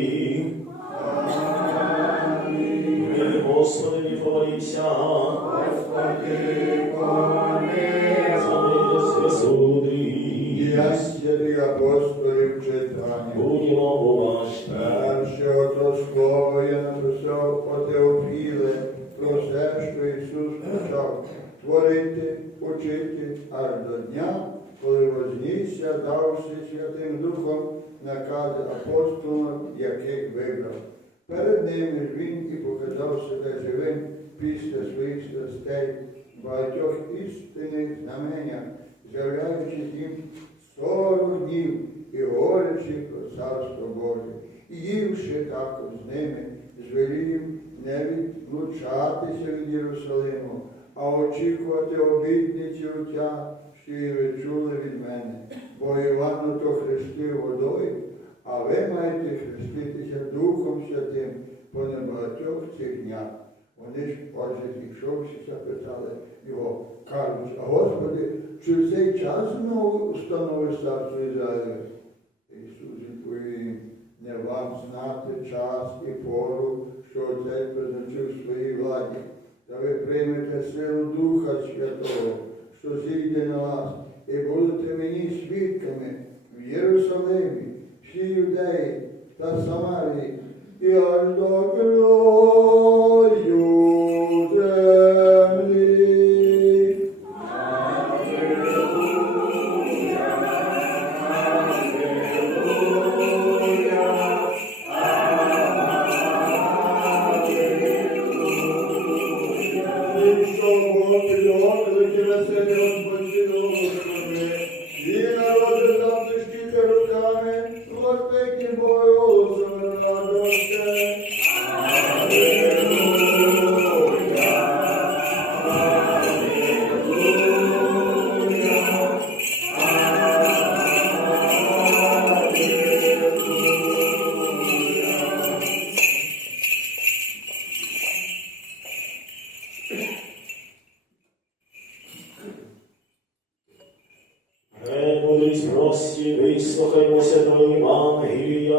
віків. Ми, Господи, помолімся. За мир звесудрі. Я апостолів читання. Будьмо уважні. Перше ото слово я написав все, що Ісус почав творити, учити аж до дня, коли вознісся, давши Святим Духом накази апостолам, яких вибрав. Перед ними ж він і показав себе живим після своїх страстей, багатьох істинних знаменнях, з'являючись їм сорок днів і говорячи про царство Боже, і ївши також з ними, звелів не відлучатися від Єрусалиму, а очікувати обітниці Отця, що ви чули від мене. Бо Івану то хрестив водою, а ви маєте хреститися Духом Святим по небагатьох цих днях. Вони ж, отже, зійшовшися, питали його, кажуть, а Господи, чи в цей час знову установиш царство Ізраїля? Ісус відповів, не вам знати час і пору, що Отець призначив своїй владі, та ви приймете силу Духа Святого, що зійде на вас, і будете мені свідками в Єрусалимі, всій юдеї та Самарії, і аж до краю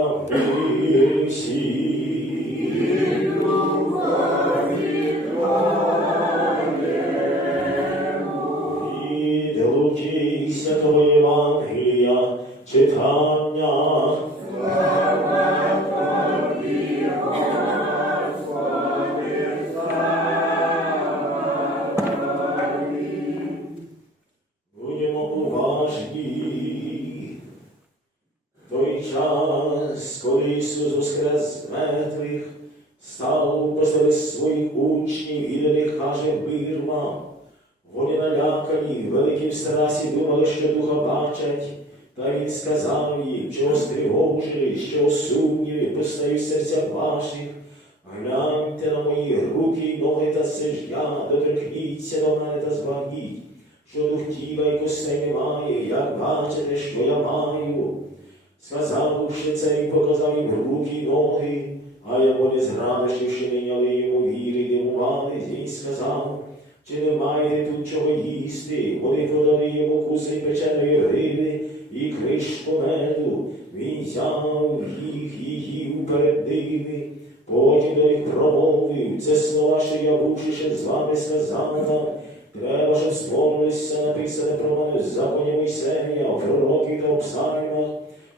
Євангелія, мир всі. Від Луки Святого Євангелія читання. Будемо уважні. В той час, коли Ісус воскрес з мертвих, став посеред своїх учнів і до них каже мир. Вони налякані, в великім страсі думали, що духа бачать, та він сказав їм, чого стривожили, що сумніви постають в серцях ваших. Гляньте на мої руки й ноги та це ж я, доторкніться до мене та збагніть що дух тіла й костей немає, як бачите, що я маю. Сказавши це, і показав їм руки й ноги, а як вони зградивши ниняли йому віри й дивувались, він сказав, чи не маєте тут чого їсти? Вони подали йому куси печеної риби і кришку меду. Він взяв їх і їв перед ними. Потім до них промовив, це слова, що я бувши ще з вами сказав. Треба, щоб сповнилися написане про мене в законі Мойсея, пророків та псальмах.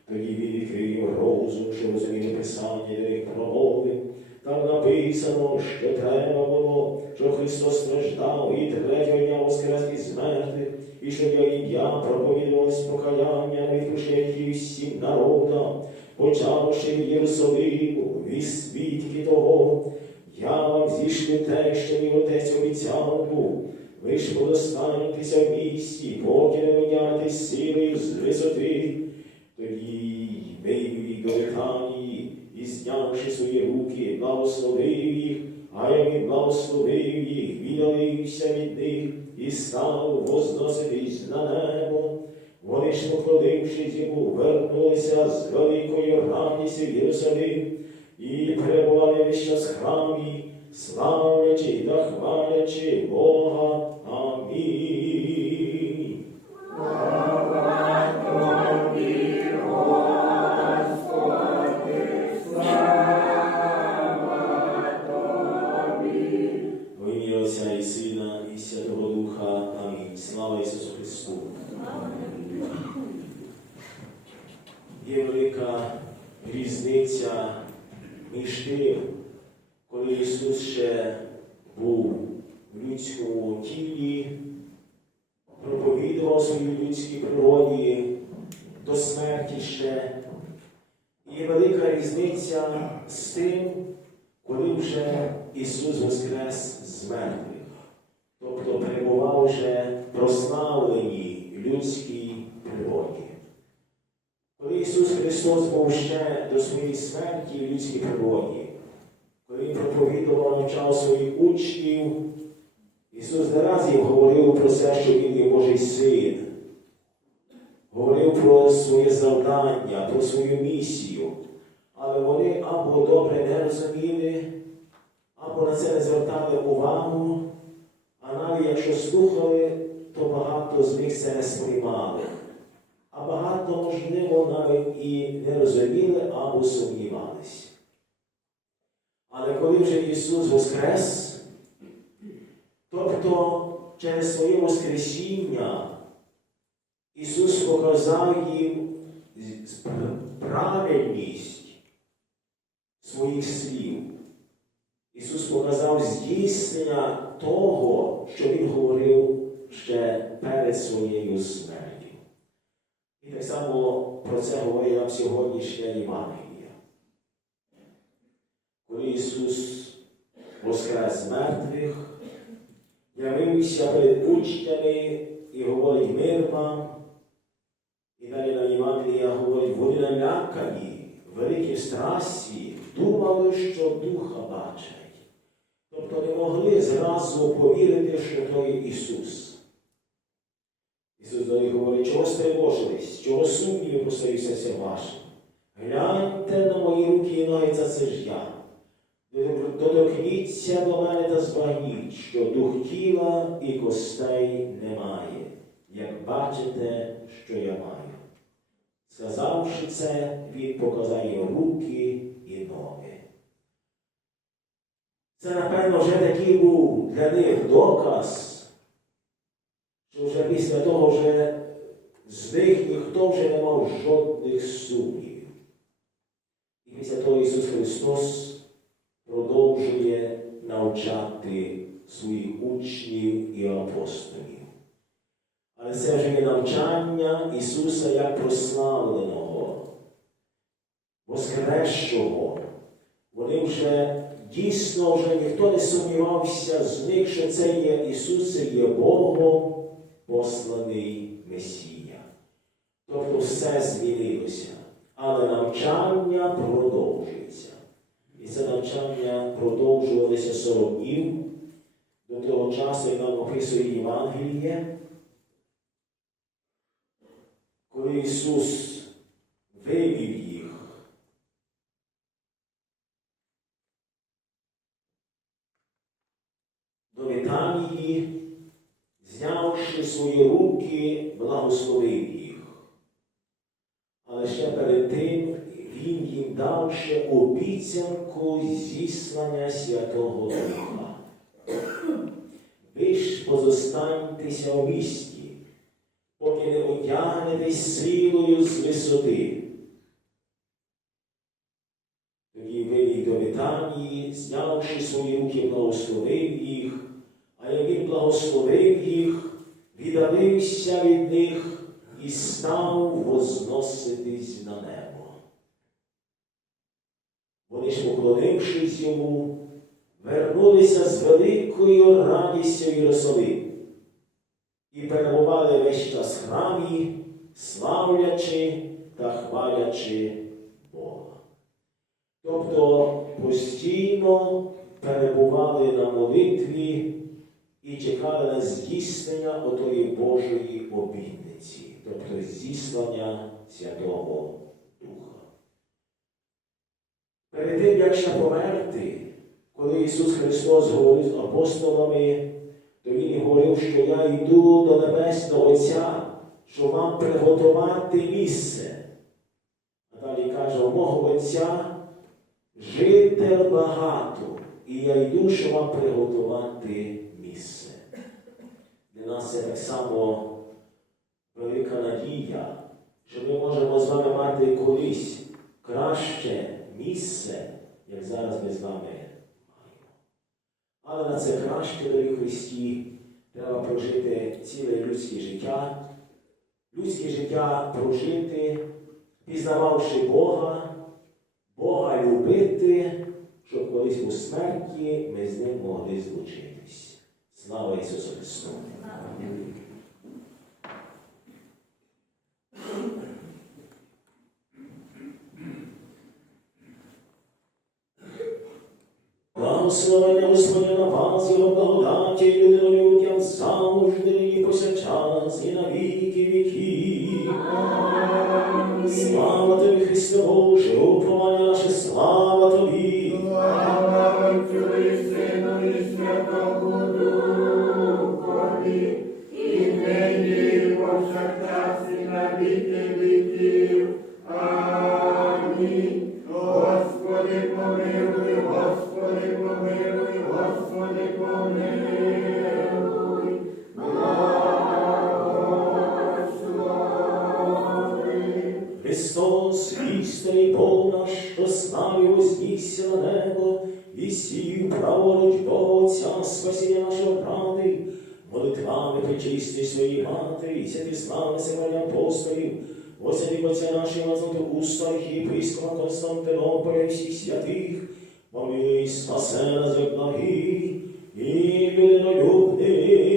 Тоді відкрив розум, що розуміє Писання, де них промовив. Там написано, що треба було, що Христос страждав і третього дня воскрес із мертвих, і що я і я проповідувалось покаяння відпущення гріхів всім народам, почавши від Єрусалиму, від свідки того, я вам зійшли те, що мій отець обіцяв був. Ви ж подостанетеся в місті, поки не виняти силою з висоти. Знявши свої руки, благословив їх, а як і благословив їх, віддалився від них і став возноситись на небо. Вони ж, поклонившись йому, вернулися з великою радістю в Єрусалим і перебували весь час храмі, славлячи проповідував людській природі до смерті ще. Є велика різниця з тим, коли вже Ісус воскрес з мертвих, тобто перебував вже в прославленій людській природі. Коли Ісус Христос був ще до своєї смерті в людській природі, коли Він проповідував навчав своїх учнів, Ісус не раз їм говорив про те, що Він є Божий син, говорив про своє завдання, про свою місію, але вони або добре не розуміли, або на це не звертали увагу, а навіть якщо слухали, то багато з них це не сприймали. А багато, можливо, навіть і не розуміли або сумнівались. Але коли вже Ісус Воскрес, тобто через своє Воскресіння Ісус показав їм правильність своїх слів. Ісус показав здійснення того, що Він говорив ще перед своєю смертю. І так само про це говорить нам сьогоднішня Євангелія. Коли Ісус воскрес мертвих, явився перед учнями і говорить мир вам. І далі на Євангелія говорить, вони налякані, великі страсті, думали, що духа бачать. Тобто не могли зразу повірити, що то є Ісус. Ісус них говорить, чого стривожились, чого сумніви постають в серця вашим. Гляньте на мої руки і ноги, це ж я. Доторкніться до мене та збагніть, що дух тіла і костей немає, як бачите, що я маю. Сказавши це, він показає руки і ноги. Це, напевно, вже такий був для них доказ, що вже після того вже з них ніхто вже не мав жодних сумнівів. І після того Ісус Христос продовжує навчати своїх учнів і апостолів. Але це вже є навчання Ісуса як прославленого, воскресшого. Вони вже дійсно вже ніхто не сумнівався з них, що це є Ісус, це є Богом посланий Месія. Тобто все змінилося, але навчання продовжується. І це навчання продовжувалося 40 днів до того часу, як нам описує Євангеліє, коли Ісус вивів їх. До Витанії, знявши свої руки, благословив їх. Але ще перед тим він їм дав ще обіцянку зіслання Святого Духа. Ви ж позостаньтеся у місті, поки не одягнетесь силою з висоти. Тоді вивів до Витанії, знявши свої руки, благословив їх, а як він благословив їх, віддалився від них і став возноситись на небо. Вони ж, поклонившись йому, вернулися з великою радістю Єрусалим і перебували весь час в храмі, славлячи та хвалячи Бога. Тобто постійно перебували на молитві і чекали на здійснення отої Божої обітниці, тобто здійснення Святого Духа. Перед тим, як ще померти, коли Ісус Христос говорив з апостолами, то Він говорив, що я йду до Небесного Отця, щоб вам приготувати місце. А далі каже, у мого Отця житель багато, і я йду, щоб вам приготувати місце. Для нас це так само велика надія, що ми можемо з вами мати колись краще місце, як зараз ми з вами маємо. Але на це краще, дорогі Христі, треба прожити ціле людське життя, людське життя прожити, пізнававши Бога, Бога любити, щоб колись у смерті ми з ним могли злучитись. Слава Ісусу Христу! Благословення Господня на вас, Його благодаті, і людинолюб'ям завжди і повсякчас, і на віки віки. Слава тобі, Христо Боже, уповання наше, слава тобі. причисті своїй матері, святі слави Симоні апостолів, осяді Отця нашого Златоуста, єпископа Константинополя і всіх святих, помилуй спасе нас від благих і людинолюбних.